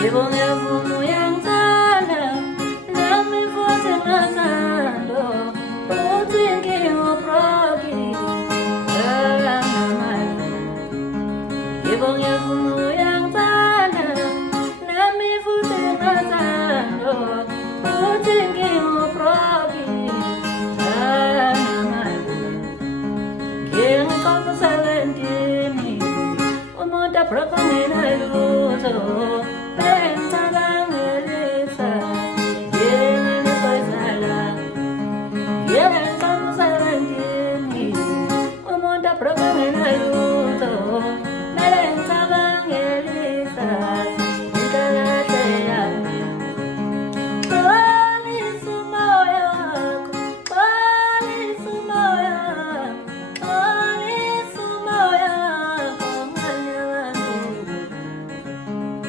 Ibonge fumu yang sana, nami fuate nazando, utingi uprogi, anamai. Ibonge fumu yang sana, nami fuate nazando, utingi uprogi, anamai. Keng kau salentini, umoda prakanginalu.